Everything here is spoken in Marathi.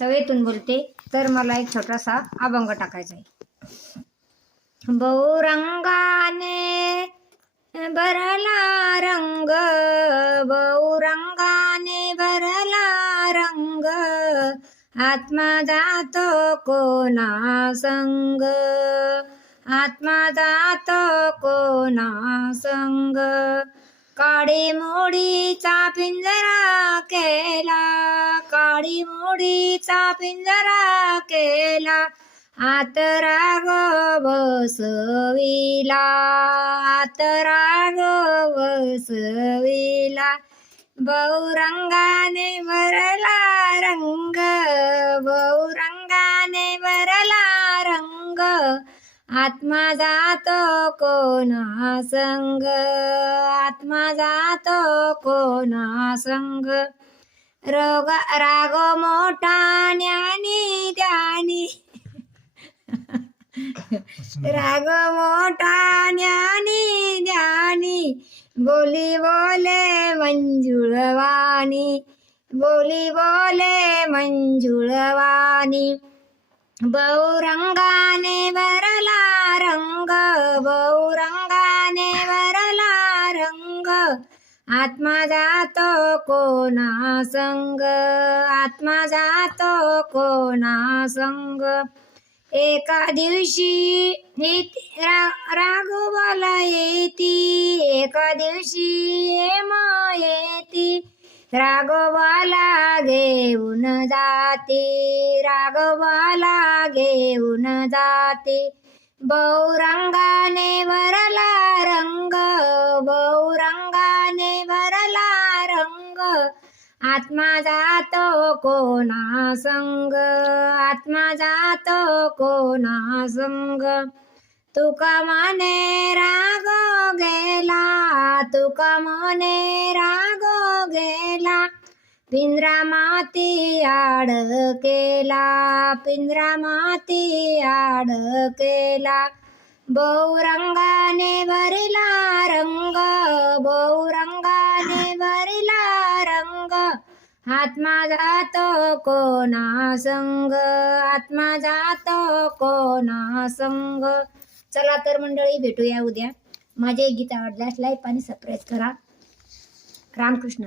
सवयीतून बोलते, तर मला एक छोटासा अभंग टाकायचा आहे. बहुरंगाने भरला रंग, बहुरंगाने भरला रंग, आत्मा जातो कोणा संग, आत्मा जातो कोणा संग. काळी मोडीचा पिंजरा केला, काळी मोडीचा पिंजरा केला, आत राग बसविला, आत राग बसविला. बहुरंगाने भरला रंग, बहुरंगाने भरला रंग, आत्मा जातो कोणा संग, आत्मा जातो कोणा संग. राग मोठा ज्ञानी ध्यानी, राग मोठा ज्ञानी ध्यानी, बोली बोले मंजुळवाणी, बोली बोले मंजुळवाणी. बहुरंगाने भरला रंग, बहुरंगाने भरला रंग, आत्मा जातो कोणा संग, आत्मा जातो कोणा संग. एका दिवशी राघवाला येती, एका दिवशी हेम येती, राघवाला घेऊन जाते, राघवाला घेऊन जाते. बहुरंगाने भरला रंग, बहुरंगाने भरला रंग, आत्मा जातो कोणा संग, आत्मा जातो कोणा संग. तुका मने राग गेला, तुका मने राग गेला, पिंजरा माती आड केला, पिंजरा माती आड केला. बहुरंगाने भरला रंग, बहुरंगाने भरला रंग, आत्मा जातो कोणा संग, आत्मा जातो कोणा संग. चला तर मंडळी, भेटूया उद्या. माझे गीत आवडल्यास लाईक आणि सबस्क्राईब करा. रामकृष्ण.